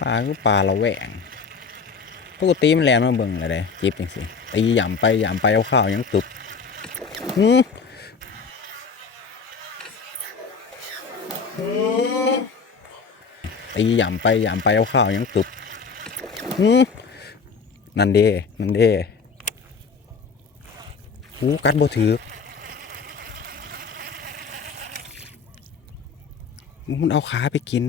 ปลาคือปลาละแวงปกติมันแลนมาเบิ่งอะไรจิบจังสิตีหย่ำไปหย่ำไปเอาข้าวยังตุบตีหย่ำไปหย่ำไปเอาข้าวยังตุบนั่นเด้นั่นเด้หูกัดบ่ถือมันเอาขาไปกิน